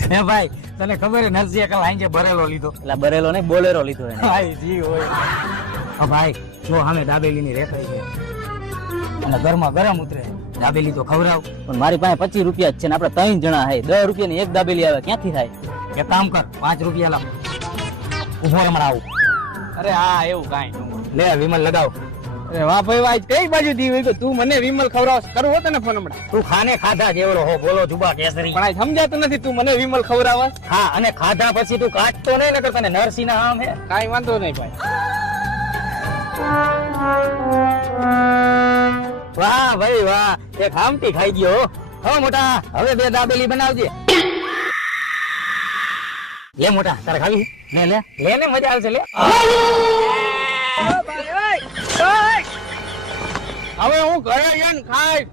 હે ભાઈ તને ખબર હે નરસિંહ કાલ આંજે ભરેલો લીધો. એટલે બરેલો ને બોલેરો લીધો એને. ભાઈ જી હોય. હા ભાઈ જો સામે દાબેલીની રેકડી છે અને ઘરમાં ગરમ ઉતરે દાબેલી તો ખવડાવ. પણ મારી પાસે 25 રૂપિયા જ છે ને આપણે 3 જણા હે 10 રૂપિયાની એક દાબેલી આવે ક્યાંથી થાય? એક કામ કર 5 રૂપિયા લાવ ઉભો રમણ આવું. અરે હા એવું કાંઈ ન હોય. લે વિમલ લગાવ. અરે વાહ ભાઈ વાહ કઈ બાજુ દી હોય તું મને વિમલ ખવડાવસ કરું હો તને ફોન હમણાં. તું ખાને ખાધા જેવડો હો બોલો જુબા કેસરી. પણ આ સમજાતું નથી તું મને વિમલ ખવડાવસ. હા અને ખાધા પછી તું કાટતો નહીં નકર તને નરસિંહ ના આમ હે. કાંઈ વાંધો નહીં ભાઈ. વાહ ભાઈ વાહ એક આમટી ખાઈ ગયો હો મોટા. હવે 2 દાબેલી બનાવજે. લે મોટા તારે ખાવી ને લે લે ને મજા આવશે લે. હવે હું ઘરે જઈને ખાઈ